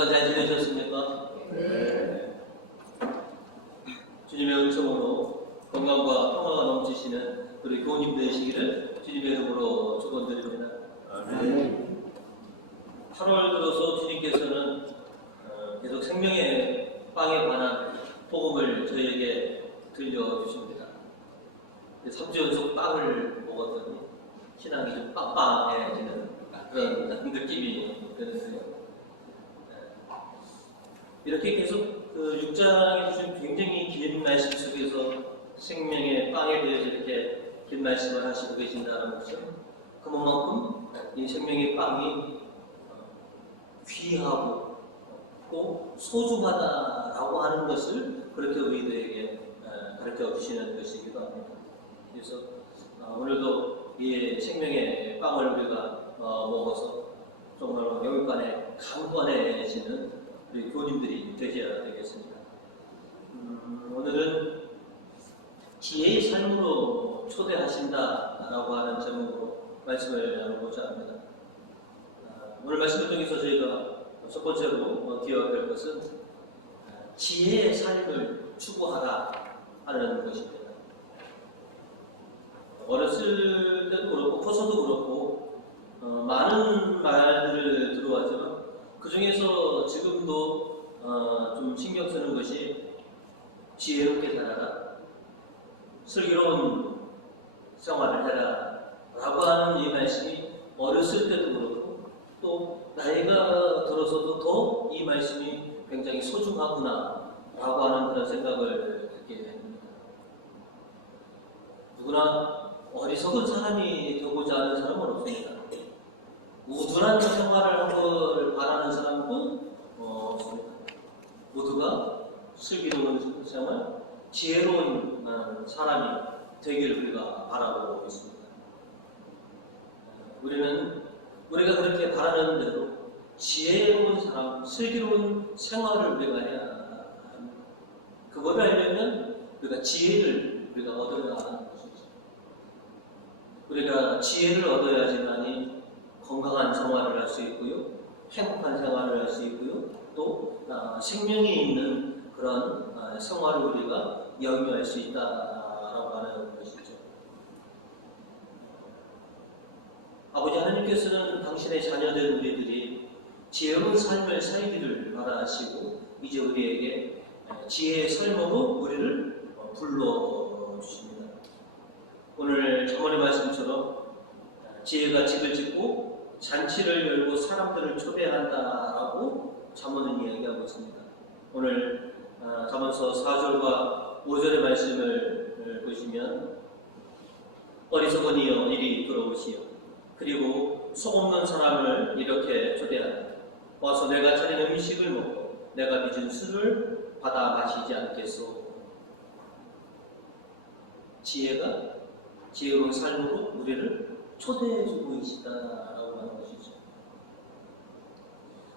주간 잘 지내셨습니까? 네. 주님의 은총으로 건강과 평화가 넘치시는 우리 교우님 되시기를 주님의 이름으로 축원드립니다. 아멘. 8월 들어서 주님께서는 계속 생명의 빵에 관한 복음을 저희에게 들려주십니다. 3주 연속 빵을 먹었더니 신앙이 좀 빵빵해지는 그런 느낌이 드는데요. 이렇게 계속 그 6장에 주신 굉장히 긴 말씀 속에서 생명의 빵에 대해서 이렇게 긴 말씀을 하시고 계신다는 것은 그만큼 이 생명의 빵이 귀하고 또 소중하다라고 하는 것을 그렇게 우리들에게 가르쳐 주시는 것이기도 합니다. 그래서 오늘도 이 생명의 빵을 우리가 먹어서 정말 영육간에 강건해지는 우리 교우님들이 되셔야 되겠습니다. 오늘은 지혜의 삶으로 초대하신다라고 하는 제목으로 말씀을 나누고자 합니다. 오늘 말씀을 통해서 저희가 첫 번째로 기억할 것은 지혜의 삶을 추구하라 하는 것입니다. 어렸을 때도 그렇고 커서도 그렇고 많은 말들을 들어왔지만 그 중에서 지금도 좀 신경 쓰는 것이 지혜롭게 살아라, 슬기로운 생활을 해라 라고 하는 이 말씀이 어렸을 때도 그렇고 또 나이가 들어서도 더 이 말씀이 굉장히 소중하구나 라고 하는 그런 생각을 갖게 됩니다. 누구나 어리석은 사람이 되고자 하는 사람은 없습니다. 우둔한 생활을 하길 바라는 사람도 없습니다. 모두가 슬기로운 생활, 지혜로운 사람이 되기를 우리가 바라고 있습니다. 우리가 그렇게 바라는 대로 지혜로운 사람, 슬기로운 생활을 우리가 해야 합니다. 그거를 하려면 우리가 지혜를 우리가 얻어야 하는 것이죠. 우리가 지혜를 얻어야지만이 건강한 생활을 할 수 있고요, 행복한 생활을 할 수 있고요, 또 생명이 있는 그런 생활을 우리가 영위할 수 있다라고 하는 것이죠. 아버지 하나님께서는 당신의 자녀된 우리들이 지혜로운 삶을 살기를 바라시고 이제 우리에게 지혜의 삶으로 우리를 불러주십니다. 오늘 저번의 말씀처럼 지혜가 집을 짓고 잔치를 열고 사람들을 초대한다라고 잠언은 이야기하고 있습니다. 오늘 잠언서 4절과 5절의 말씀을 보시면 어리석은 이여 이리 들어오시오. 그리고 속없는 사람을 이렇게 초대한다. 와서 내가 차린 음식을 먹고 내가 빚은 술을 받아 마시지 않겠소. 지혜가 지혜로운 삶으로 우리를 초대해주고 계시다라고 하는 것이죠.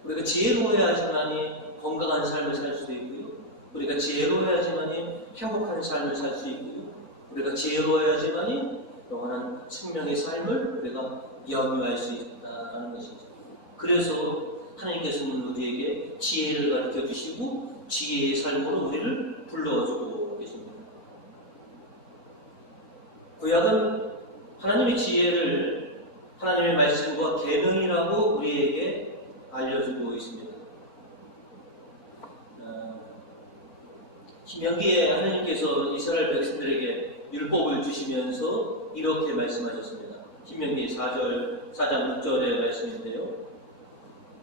우리가 지혜로워야지만이 건강한 삶을 살 수 있고요, 우리가 지혜로워야지만이 행복한 삶을 살 수 있고요, 우리가 지혜로워야지만이 영원한 생명의 삶을 우리가 영위할 수 있다는 것이죠. 그래서 하나님께서는 우리에게 지혜를 가르쳐 주시고 지혜의 삶으로 우리를 불러주고 계십니다. 구약은 하나님의 지혜를 하나님의 말씀과 계명이라고 우리에게 알려주고 있습니다. 신명기에 하나님께서 이스라엘 백성들에게 율법을 주시면서 이렇게 말씀하셨습니다. 신명기 4장 6절의 말씀인데요.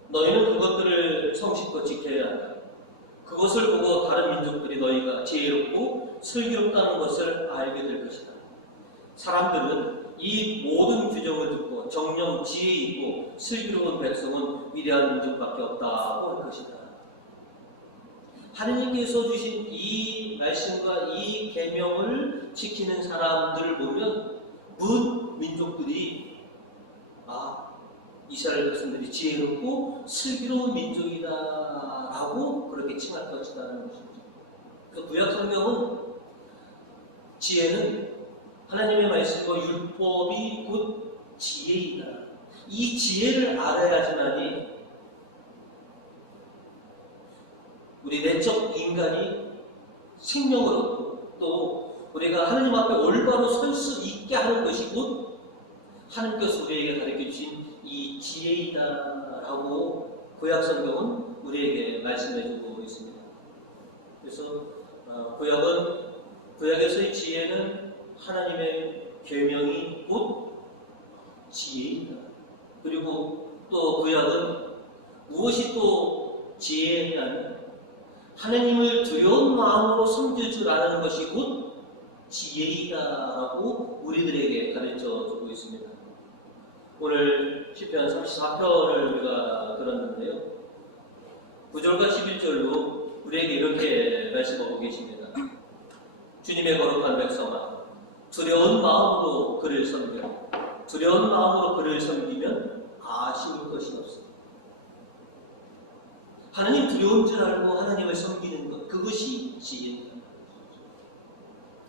너희는 그것들을 성실껏 지켜야 한다. 그것을 보고 다른 민족들이 너희가 지혜롭고 슬기롭다는 것을 알게 될 것이다. 사람들은 이 모든 규정을 듣고 정녕 지혜 있고 슬기로운 백성은 위대한 민족밖에 없다고 할 것이다. 하느님께서 주신 이 말씀과 이 계명을 지키는 사람들을 보면 문 민족들이 이스라엘 백성들이 지혜롭고 슬기로운 민족이다라고 그렇게 칭할 것이라는 것이죠. 그래서 구약 성경은 지혜는 하나님의 말씀과 율법이 곧 지혜이다. 이 지혜를 알아야지만이 우리 내적 인간이 생명을 얻고 또 우리가 하나님 앞에 올바로 설 수 있게 하는 것이 곧 하나님께서 우리에게 가르쳐주신 이 지혜이다라고 구약성경은 우리에게 말씀해주고 있습니다. 그래서 구약에서의 지혜는 하나님의 계명이 곧 지혜이다. 그리고 또 구약은 무엇이 또 지혜냐면 하나님을 두려운 마음으로 섬길 줄 아는 것이 곧 지혜이다라고 우리들에게 가르쳐주고 있습니다. 오늘 시편 34편을 우리가 들었는데요. 9절과 11절로 우리에게 이렇게 말씀하고 계십니다. 주님의 거룩한 백성아, 두려운 마음으로 그를 섬겨. 두려운 마음으로 그를 섬기면 아쉬울 것이 없습니다. 하나님 두려운 줄 알고 하나님을 섬기는 것, 그것이 지혜입니다.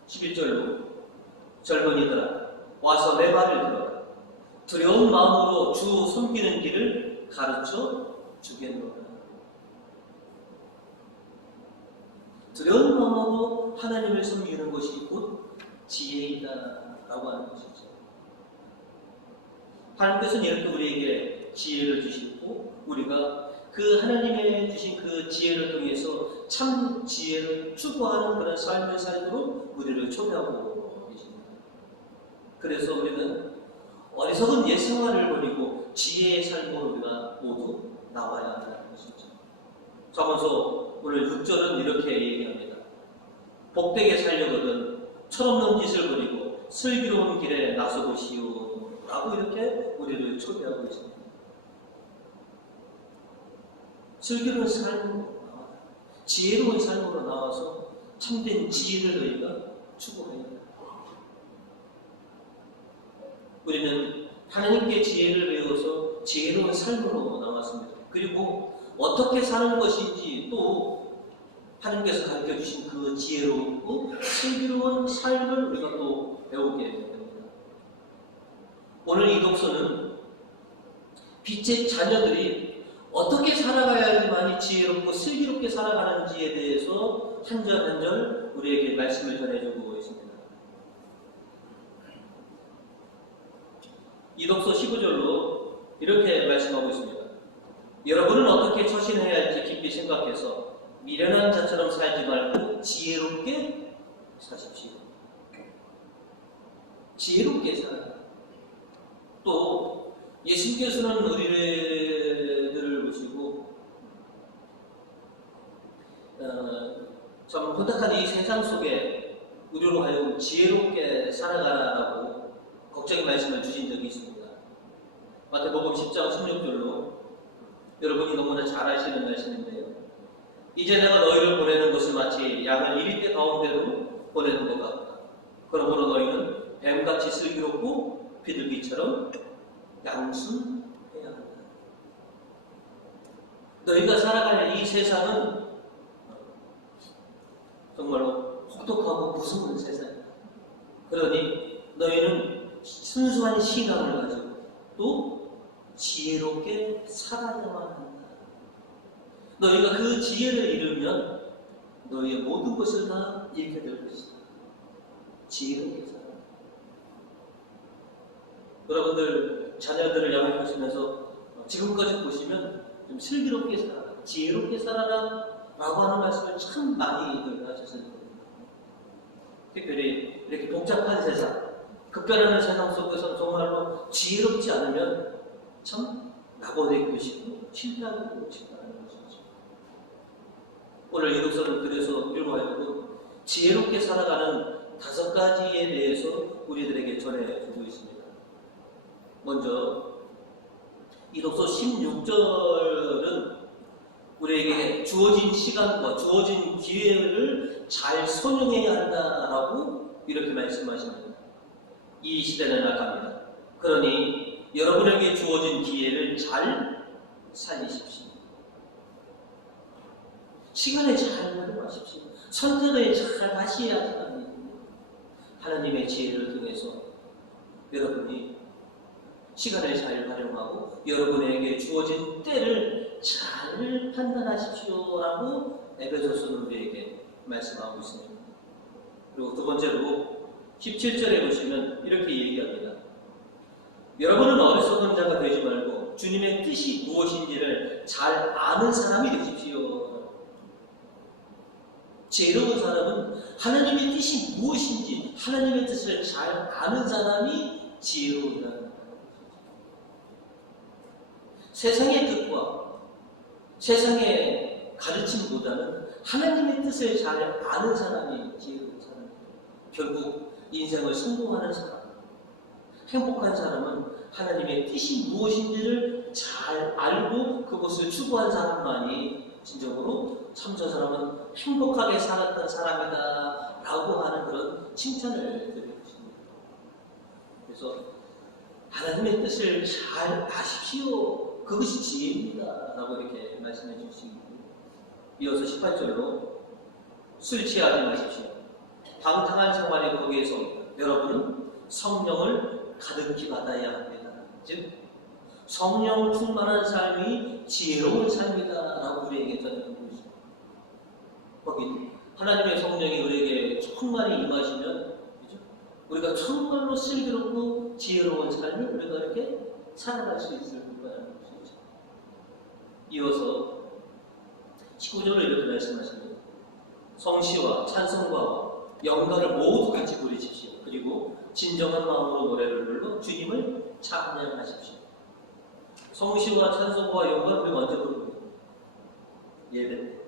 11절로 젊은이들아 와서 내 말을 들어라. 두려운 마음으로 주 섬기는 길을 가르쳐 주겠노라. 두려운 마음으로 하나님을 섬기는 것이 곧 지혜이다라고 하는 것이죠. 하나님께서는 이렇게 우리에게 지혜를 주시고 우리가 그 하나님의 주신 그 지혜를 통해서 참 지혜를 추구하는 그런 삶을 살도록 우리를 초대하고 계십니다. 그래서 우리는 어리석은 옛 생활을 버리고 지혜의 삶으로 우리가 모두 나와야 한다는 것이죠. 자문서 오늘 6절은 이렇게 얘기합니다. 복되게 살려거든 철없는 짓을 버리고 슬기로운 길에 나서보시오 라고 이렇게 우리를 초대하고 있습니다. 슬기로운 삶으로 나와 지혜로운 삶으로 나와서 참된 지혜를 너희가 추구해야 한다. 우리는 하나님께 지혜를 배워서 지혜로운 삶으로 나왔습니다. 그리고 어떻게 사는 것인지 또 하나님께서 가르쳐 주신 그 지혜롭고 슬기로운 삶을 우리가 또 배우게 됩니다. 오늘 이 독서는 빛의 자녀들이 어떻게 살아가야지만이 지혜롭고 슬기롭게 살아가는지에 대해서 한 절 한 절 우리에게 말씀을 전해주고 있습니다. 이 독서 15절로 이렇게 말씀하고 있습니다. 여러분은 어떻게 처신해야 할지 깊이 생각해서 미련한 자처럼 살지 말고 지혜롭게 사십시오. 지혜롭게 살아라. 또 예수님께서는 우리들을 보시고 참 혼탁한 이 세상 속에 우리로 하여금 지혜롭게 살아가라라고 걱정의 말씀을 주신 적이 있습니다. 마태복음 10장 16절로 여러분이 너무나 잘 아시는 말씀인데요. 이제 내가 너희를 보내는 것은 마치 양을 이리떼 가운데로 보내는 것 같다. 그러므로 너희는 뱀같이 슬기롭고 비둘기처럼 양순해야 한다. 너희가 살아가는 이 세상은 정말로 혹독하고 무서운 세상이다. 그러니 너희는 순수한 신앙을 가지고 또 지혜롭게 살아야만 한다. 너희가 그 지혜를 잃으면 너희의 모든 것을 다 잃게 될 것이다. 지혜롭게 살아. 여러분들 자녀들을 양육하시면서 지금까지 보시면 좀 슬기롭게 살아라, 지혜롭게 살아라 라고 하는 말씀을 참 많이들 하셨을 겁니다. 특별히 이렇게 복잡한 세상, 급변하는 세상 속에서 정말로 지혜롭지 않으면 참 낙오될 것이고 실패하고 싶다는 것이죠. 오늘 이 독서는 그래서 우리로 하여금 지혜롭게 살아가는 5가지에 대해서 우리들에게 전해주고 있습니다. 먼저 이 독서 16절은 우리에게 주어진 시간과 주어진 기회를 잘 선용해야 한다라고 이렇게 말씀하십니다. 이 시대는 악합니다. 그러니 여러분에게 주어진 기회를 잘 살리십시오. 시간을 잘 활용하십시오. 선택을 잘 하셔야 합니다. 하나님의 지혜를 통해서 여러분이 시간을 잘 활용하고 여러분에게 주어진 때를 잘 판단하십시오라고 에베소서는 우리에게 말씀하고 있습니다. 그리고 두 번째로 17절에 보시면 이렇게 얘기합니다. 여러분은 어리석은 자가 되지 말고 주님의 뜻이 무엇인지를 잘 아는 사람이 되십시오. 지혜로운 사람은 하나님의 뜻이 무엇인지 하나님의 뜻을 잘 아는 사람이 지혜로운 사람입니다. 세상의 뜻과 세상의 가르침보다는 하나님의 뜻을 잘 아는 사람이 지혜로운 사람입니다. 결국 인생을 성공하는 사람, 행복한 사람은 하나님의 뜻이 무엇인지를 잘 알고 그것을 추구한 사람만이 진정으로 참 저 사람은 행복하게 살았던 사람이다 라고 하는 그런 칭찬을 드리고 있습니다. 그래서 하나님의 뜻을 잘 아십시오. 그것이 지혜입니다 라고 이렇게 말씀해 주시고, 이어서 18절로 술 취하지 마십시오. 방탕한 생활의 거기에서 여러분은 성령을 가득히 받아야 합니다. 즉 성령 충만한 삶이 지혜로운 삶이다 라고 우리에게 전하고 있습니다. 거기 하나님의 성령이 우리에게 충만히 임하시면 우리가 정말로 슬기롭고 지혜로운 삶을 우리가 이렇게 살아갈 수 있을 거라는 것이죠. 이어서 19절을 이렇게 말씀하십니다. 성시와 찬송과 영가를 모두 같이 부르십시오. 그리고 진정한 마음으로 노래를 불러 주님을 찬양하십시오. 성시와 찬송과 영가를 우리 먼저 부릅니다. 예배.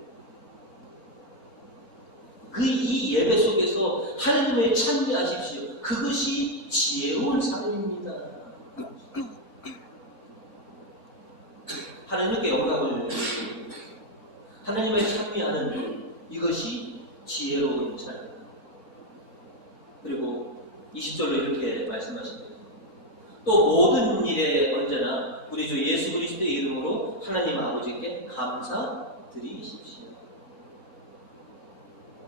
이 예배 속에서 하나님을 찬미하십시오. 그것이 지혜로운 삶입니다. 하나님께 영광을 드리고 하나님을 찬미하는 일, 이것이 지혜로운 삶입니다. 그리고 20절로 이렇게 말씀하십니다. 또 모든 일에 언제나 우리 주 예수 그리스도의 이름으로 하나님 아버지께 감사드리십시오.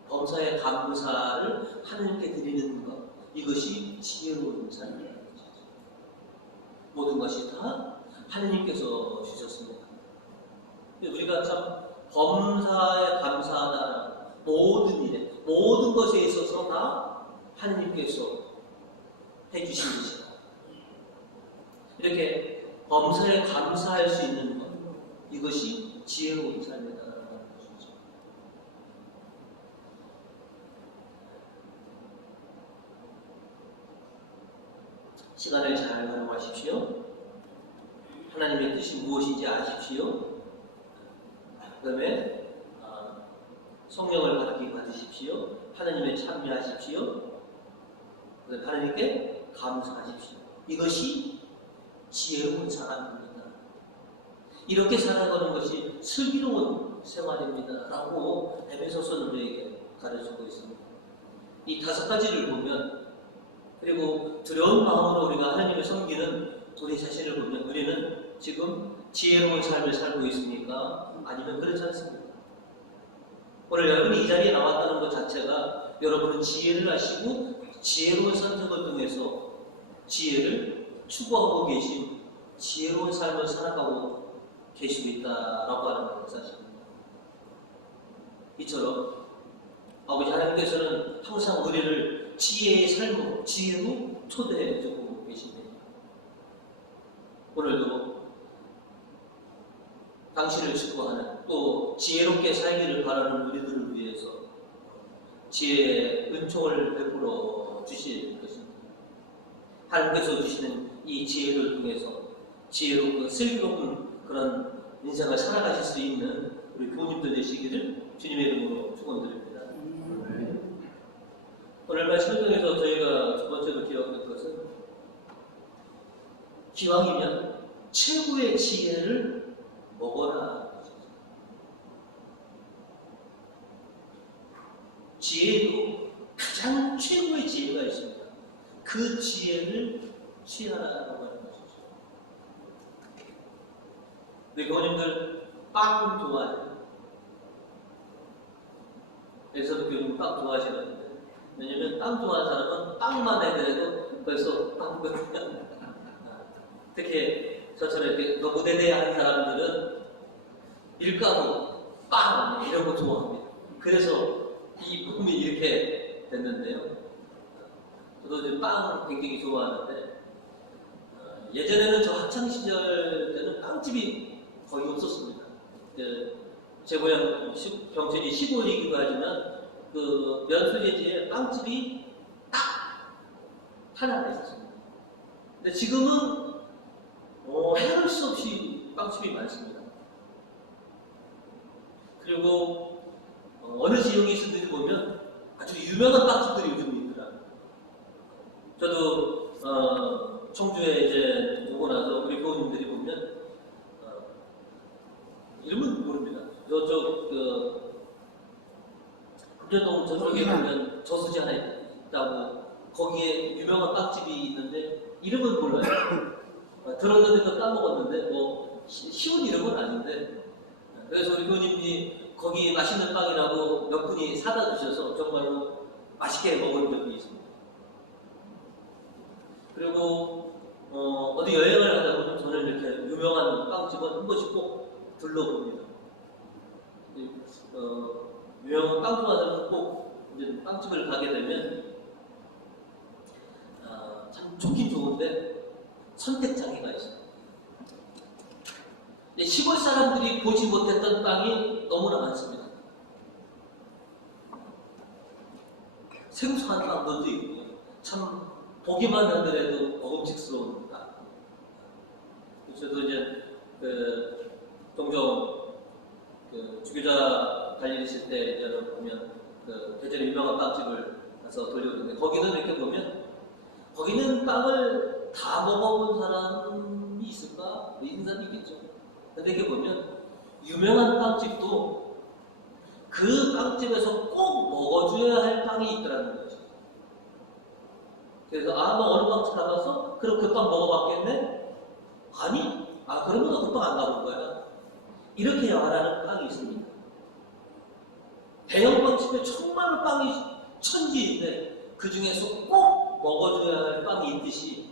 범사의 감사를 하나님께 드리는 것, 이것이 지혜로운 삶입니다. 모든 것이 다 하나님께서 주셨습니다. 우리가 참 범사에 감사하다, 모든 일에, 모든 것에 있어서 다 하나님께서 해주신 것이다. 이렇게 범사에 감사할 수 있는 것, 이것이 지혜로운 삶이다. 시간을 잘 활용하십시오. 하나님의 뜻이 무엇인지 아십시오. 그 다음에 성령을 받기 받으십시오. 하나님의 참여하십시오. 그 다음에 하나님께 감사하십시오. 이것이 지혜로운 사람입니다. 이렇게 살아가는 것이 슬기로운 생활입니다 라고 에베소서는 우리에게 가르치고 있습니다. 이 5가지를 보면, 그리고 두려운 마음으로 우리가 하나님을 섬기는 우리 자신을 보면 우리는 지금 지혜로운 삶을 살고 있습니까? 아니면 그렇지 않습니까? 오늘 여러분이 이 자리에 나왔다는 것 자체가 여러분은 지혜를 아시고 지혜로운 선택을 통해서 지혜를 추구하고 계신 지혜로운 삶을 살아가고 계시고 있다라고 하는 것 사실입니다. 이처럼 아버지 하나님께서는 항상 우리를 지혜의 삶으로, 지혜로 초대해주고 계십니다. 오늘도 당신을 추구하는, 또 지혜롭게 살기를 바라는 우리들을 위해서 지혜의 은총을 베풀어 주실 것입니다. 하나님께서 주시는 이 지혜를 통해서 지혜롭고 슬기로운 그런 인생을 살아가실 수 있는 우리 부모님들 되시기를 주님의 이름으로 축원드립니다. 오늘 말씀을 통해서 저희가 두 번째로 기억할 것은, 기왕이면 최고의 지혜를 먹어라. 지혜도 가장 최고의 지혜가 있습니다. 그 지혜를 취하라고 하는 것이죠. 우리 교우님들 빵 좋아해요. 여기서도 교우님 빵 좋아하시거든요. 왜냐면 빵 좋아하는 사람은 빵만 해도 벌써 빵거든요. 특히 저처럼 이렇게 무대대에 하는 사람들은 밀가루, 빵 이런 거 좋아합니다. 그래서 이 몸이 이렇게 됐는데요. 저도 이제 빵 굉장히 좋아하는데 예전에는 저 학창 시절 때는 빵집이 거의 없었습니다. 제 고향 경천이 시골이기도 하지만 그 면수리지에 빵집이 딱 하나 있었습니다. 근데 지금은 해할 수 없이 빵집이 많습니다. 그리고 어느 지역에 있든지 보면 아주 유명한 빵집들이 요즘 있더라고요. 저도 청주에 이제 오고 나서 우리 부모님들이 보면 이름은 모릅니다. 저쪽 금전동 저쪽에 보면 저수지 하나 있다고 거기에 유명한 빵집이 있는데 이름은 몰라요. 들었는데도 까먹었는데 뭐 쉬운 이름은 아닌데 그래서 우리 부모님이 거기 맛있는 빵이라고 몇 분이 사다 주셔서 정말로 맛있게 먹은 적이 있습니다. 그리고 어디 여행을 하다 보면 저는 이렇게 유명한 빵집은 한 번씩 꼭 둘러봅니다. 유명한 빵 좋아하는 꼭 이제 빵집을 가게 되면 참 좋긴 좋은데 선택장애가 있어요. 시골 사람들이 보지 못했던 빵이 너무나 많습니다. 생소한 빵들도 있고요. 참 보기만 하더라도 먹음직스러운 빵. 저도 이제 종종 주교자 달리실 때 여러분 보면 대전에 유명한 빵집을 가서 돌려오는데 거기는 이렇게 보면 거기는 빵을 다 먹어본 사람이 있을까? 있는 사람이 있겠죠. 근데 이렇게 보면 유명한 빵집도 그 빵집에서 꼭 먹어줘야 할 빵이 있더라는 거죠. 그래서 뭐 어느 빵집 가봤어? 그럼 그 빵 먹어봤겠네? 아니? 그러면 너 그 빵 안 가본 거야. 이렇게 말하는 빵이 있습니다. 대형 빵집에 정말로 빵이 천지인데 그 중에서 꼭 먹어줘야 할 빵이 있듯이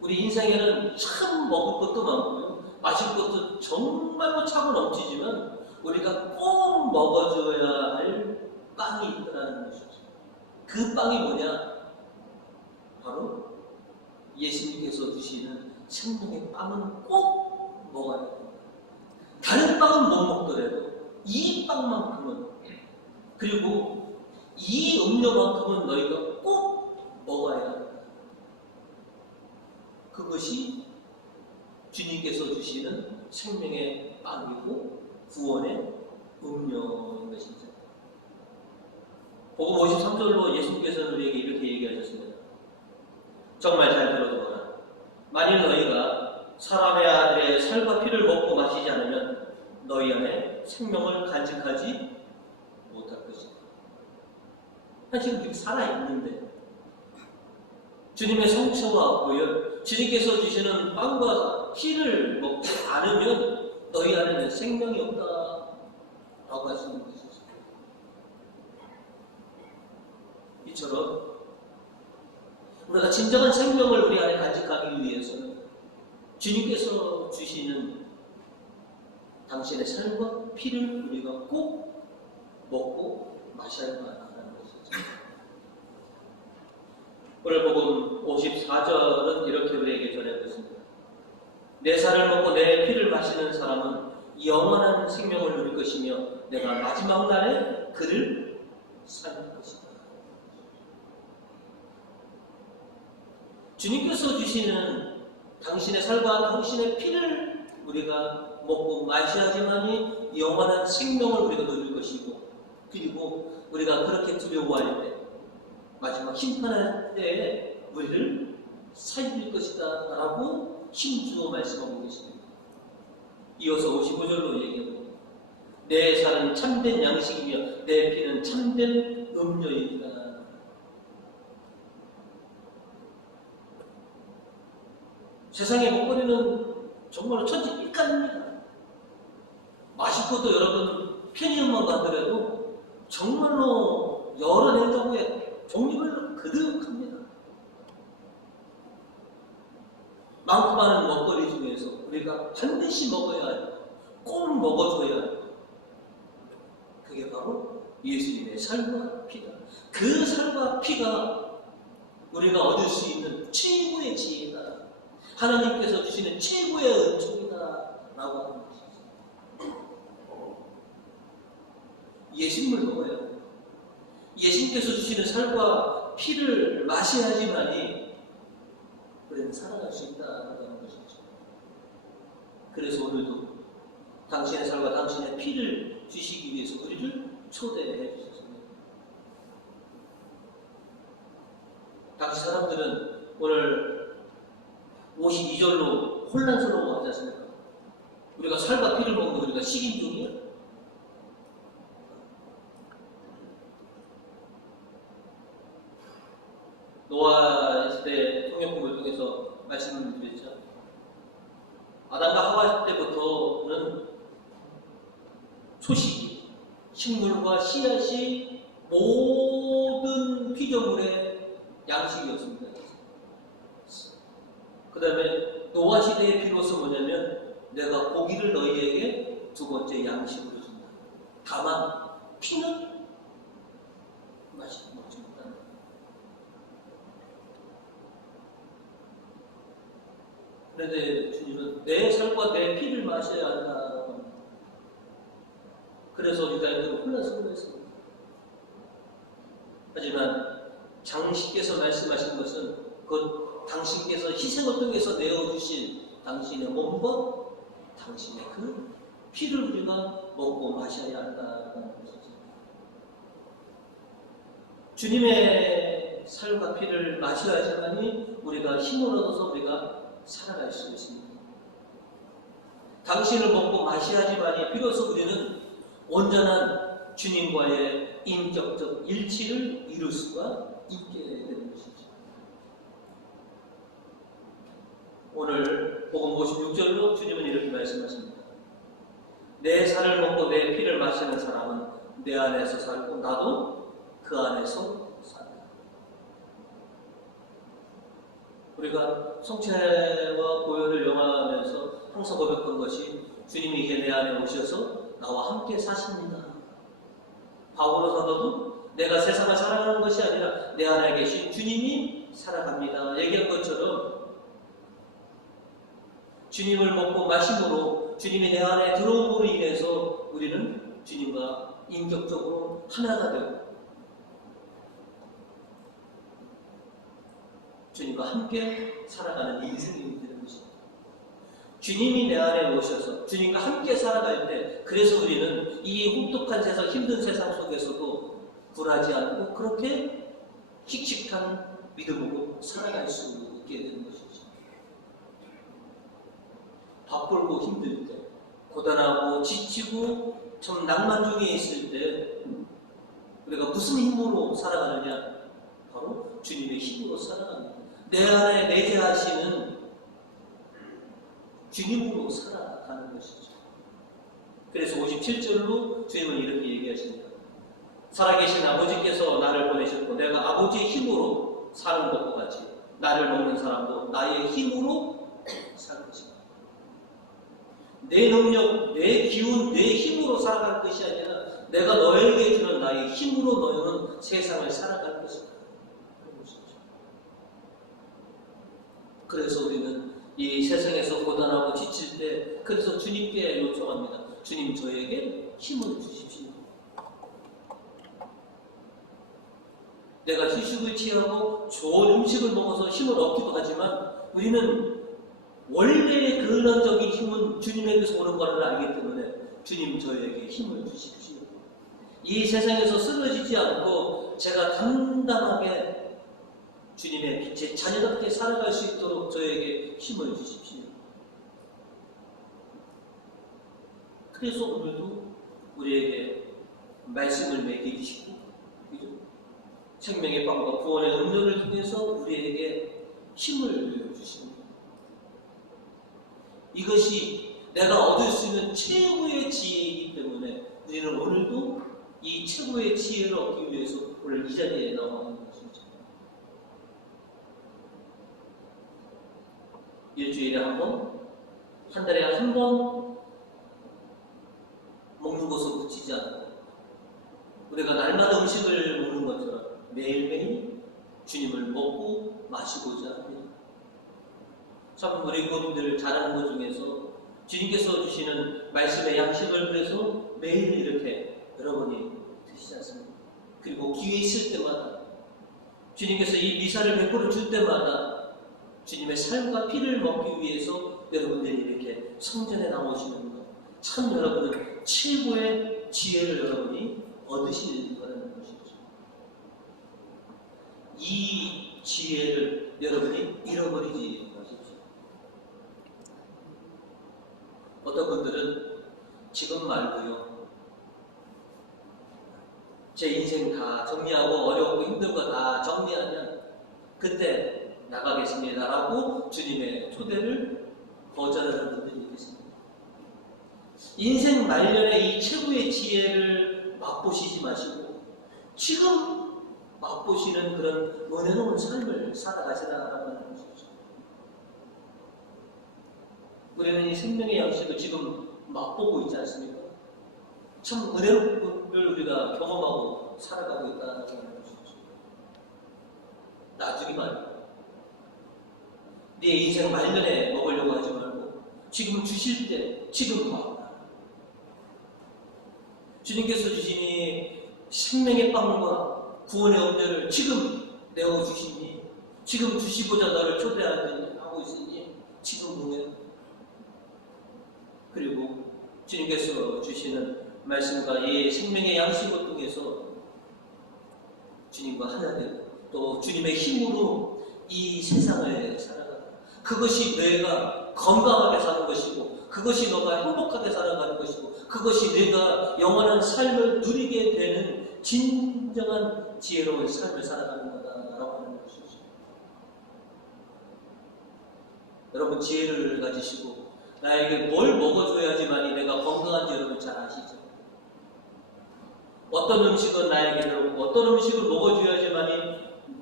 우리 인생에는 참 먹을 것도 많고요. 마실 것도 정말로 차고 넘치지만 우리가 꼭 먹어줘야 할 빵이 있다는 것이죠. 그 빵이 뭐냐? 바로 예수님께서 주시는 생명의 빵은 꼭 먹어야 됩니다. 다른 빵은 못 먹더라도 이 빵만큼은 그리고 이 음료만큼은 너희가 꼭 먹어야 합니다. 그것이 주님께서 주시는 생명의 빵이고 구원의 음료인 것이죠. 복음 53절로 예수님께서는 우리에게 이렇게 얘기하셨습니다. 정말 잘 들어주거라. 만일 너희가 사람의 아들의 살과 피를 먹고 마시지 않으면 너희 안에 생명을 간직하지 못할 것이다. 사실 우리 살아있는데 주님의 성체와 보혈, 주님께서 주시는 빵과 피를 먹지 않으면 너희 안에는 생명이 없다 라고 하시는 것이죠. 이처럼 우리가 진정한 생명을 우리 안에 간직하기 위해서는 주님께서 주시는 당신의 살과 피를 우리가 꼭 먹고 마셔야 한다는 것이죠. 오늘 복음 54절은 이렇게 우리에게 전하고 있습니다. 내 살을 먹고 내 피를 마시는 사람은 영원한 생명을 누릴 것이며 내가 마지막 날에 그를 살릴 것이다. 주님께서 주시는 당신의 살과 당신의 피를 우리가 먹고 마셔야지만이 영원한 생명을 우리가 누릴 것이고 그리고 우리가 그렇게 두려워할 때 마지막 심판할 때에 우리를 살릴 것이다 라고 힘주어 말씀하고 계십니다. 이어서 55절로 얘기합니다. 내 살은 참된 양식이며 내 피는 참된 음료이다. 세상의 먹거리는 정말 천지빛깔입니다. 마실 것도 여러분 편의점만 가더라도 정말로 여러 냉장고에 종류별로 그득합니다. 많고 많은 먹거리 중에서 우리가 반드시 먹어야 할, 꼭 먹어줘야 해요. 그게 바로 예수님의 살과 피다. 그 살과 피가 우리가 얻을 수 있는 최고의 지혜다. 하나님께서 주시는 최고의 은총이다 라고 하는 것이죠. 예수님을 먹어야 해요. 예수님께서 주시는 살과 피를 마셔야지만이 우리는 살아갈 수 있다는 것이죠. 그래서 오늘도 당신의 살과 당신의 피를 주시기 위해서 우리를 초대해 주셨습니다. 당시 사람들은 오늘 52절로 혼란스러워하지 않습니까? 우리가 살과 피를 먹는 우리가 식인종이야? 노아 시대 통역법을 통해서 말씀을 드렸죠. 아담과 하와 때부터는 초식이, 식물과 씨앗이 모든 피조물의 양식이었습니다. 그 다음에 노아 시대의 비로소 뭐냐면 내가 고기를 너희에게 두 번째 양식으로 준다. 다만 피는 맛있게 먹지 못한다. 그런데 주님은 내 살과 내 피를 마셔야 한다고 합니다. 그래서 유다인들은 혼란스러워했습니다. 하지만 장씨께서 말씀하신 것은 그 당신께서 희생을 통해서 내어주신 당신의 몸과 당신의 그 피를 우리가 먹고 마셔야 한다는 것이죠. 주님의 살과 피를 마셔야지만이 우리가 힘을 얻어서 우리가 살아갈 수 있습니다. 당신을 먹고 마셔야지만이 비로소 우리는 온전한 주님과의 인격적 일치를 이룰 수가 있게 되는 것이죠. 오늘 복음 56절로 주님은 이렇게 말씀하십니다. 내 살을 먹고 내 피를 마시는 사람은 내 안에서 살고 나도 그 안에서 산다. 우리가 성체와 보혈을 영화하면서 항상 고백한 것이 주님이 이제 내 안에 오셔서 나와 함께 사십니다. 바울로 사도도 내가 세상을 살아가는 것이 아니라 내 안에 계신 주님이 살아갑니다. 얘기한 것처럼 주님을 먹고 마심으로 주님이 내 안에 들어옴으로 인해서 우리는 주님과 인격적으로 하나가 되고 주님과 함께 살아가는 인생이 되는 것입니다. 주님이 내 안에 오셔서 주님과 함께 살아갈 때 그래서 우리는 이 혹독한 세상, 힘든 세상 속에서도 굴하지 않고 그렇게 씩씩한 믿음으로 살아갈 수 있게 되는 것이죠. 바쁘고 힘들 때, 고단하고 지치고 좀 낭만 중에 있을 때 우리가 무슨 힘으로 살아가느냐? 바로 주님의 힘으로 살아갑니다. 내 안에 내재하시는 주님으로 살아가는 것이죠. 그래서 57절로 주님은 이렇게 얘기하십니다. 살아계신 아버지께서 나를 보내셨고 내가 아버지의 힘으로 사는 것과 같이 나를 먹는 사람도 나의 힘으로 살 것이다. 내 능력, 내 기운, 내 힘으로 살아갈 것이 아니라 내가 너에게 주는 나의 힘으로 너희는 세상을 살아갈 것이다. 그런 것이죠. 그래서 우리는 이 세상에서 고단하고 지칠 때 그래서 주님께 요청합니다. 주님 저에게 힘을 주십시오. 내가 휴식을 취하고 좋은 음식을 먹어서 힘을 얻기도 하지만 우리는 원래의 근원적인 힘은 주님에게서 오는 것을 알기 때문에 주님 저에게 힘을 주십시오. 이 세상에서 쓰러지지 않고 제가 담담하게 주님의 빛에 자녀답게 살아갈 수 있도록 저에게 힘을 주십시오. 그래서 오늘도 우리에게 말씀을 먹이시고 생명의 빵과 구원의 음료를 통해서 우리에게 힘을 주십니다. 이것이 내가 얻을 수 있는 최고의 지혜이기 때문에 우리는 오늘도 이 최고의 지혜를 얻기 위해서 오늘 이 자리에 나와 있는 것이죠. 일주일에 한 번, 한 달에 한 번 두지 않고 우리가 날마다 음식을 먹는 것처럼 매일매일 주님을 먹고 마시고자 합니다. 참 우리 교인들 잘하는 것 중에서 주님께서 주시는 말씀의 양식을 그래서 매일 이렇게 여러분이 드시지 않습니까? 그리고 기회 있을 때마다 주님께서 이 미사를 베풀어 줄 때마다 주님의 삶과 피를 먹기 위해서 여러분들이 이렇게 성전에 나오시는 것, 참 여러분은 최고의 지혜를 여러분이 얻으실 거라는 것이죠. 이 지혜를 여러분이 잃어버리지 마십시오. 어떤 분들은 지금 말고요, 제 인생 다 정리하고 어렵고 힘든 거 다 정리하면 그때 나가겠습니다라고 주님의 초대를 거절하는 분들이 계십니다. 인생 말년에 이 최고의 지혜를 맛보시지 마시고 지금 맛보시는 그런 은혜로운 삶을 살아가시라는 것이죠. 우리는 이 생명의 양식을 지금 맛보고 있지 않습니까? 참 은혜로운 것을 우리가 경험하고 살아가고 있다는 것이죠. 나중에 말이야. 네 인생 말년에 먹으려고 하지 말고 지금 주실 때 지금 봐. 주님께서 주시니 생명의 빵과 구원의 음료를 지금 내어주시니 지금 주시고자 너를 초대하고 있으니 지금 보면 그리고 주님께서 주시는 말씀과 이 생명의 양식을 통해서 주님과 하나 되고 또 주님의 힘으로 이 세상을 살아가는 그것이 내가 건강하게 사는 것이고 그것이 너가 행복하게 살아가는 것이고 그것이 내가 영원한 삶을 누리게 되는 진정한 지혜로운 삶을 살아가는 거다라고 하는 것이죠. 여러분 지혜를 가지시고 나에게 뭘 먹어줘야지만이 내가 건강한지 여러분 잘 아시죠? 어떤 음식은 나에게 들어오고 어떤 음식을 먹어줘야지만이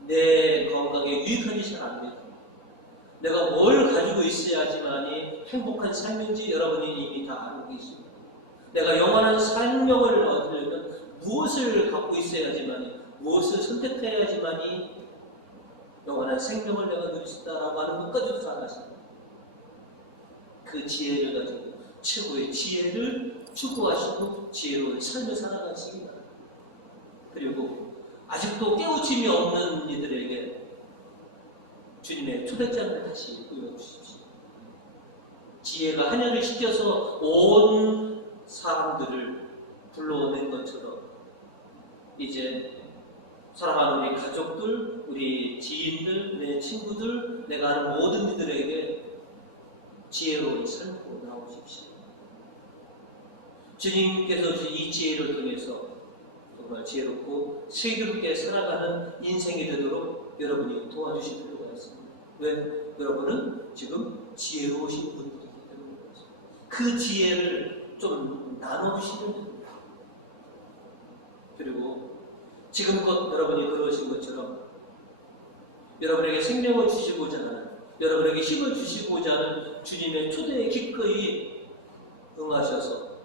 내 건강에 유익한지 잘 압니다. 내가 뭘 가지고 있어야지만이 행복한 삶인지 여러분이 이미 다 알고 계십니다. 내가 영원한 생명을 얻으려면 무엇을 갖고 있어야지만이 무엇을 선택해야지만이 영원한 생명을 내가 누릴 수 있다라고 하는 것까지도 잘 아십니다. 그 지혜를 가지고 최고의 지혜를 추구하시고 지혜로운 삶을 살아가시기 바랍니다. 그리고 아직도 깨우침이 없는 이들에게 주님의 초대장을 다시 보여주십시오. 지혜가 한약을 시켜서 온 사람들을 불러낸 것처럼 이제 사랑하는 우리 가족들, 우리 지인들, 내 친구들, 내가 아는 모든 이들에게 지혜로운 삶으로 나오십시오. 주님께서 이 지혜를 통해서 정말 지혜롭고 슬기롭게 살아가는 인생이 되도록 여러분이 도와주실 필요가 있습니다. 왜? 여러분은 지금 지혜로우신 분들이기 때문입니다. 그 지혜를 좀 나눠주시면 됩니다. 그리고 지금껏 여러분이 그러신 것처럼 여러분에게 생명을 주시고자 하는 여러분에게 힘을 주시고자 하는 주님의 초대에 기꺼이 응하셔서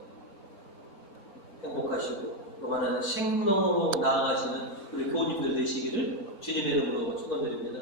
행복하시고 영원한 생명으로 나아가시는 우리 교우님들 되시기를 주님의 이름으로 축원드립니다.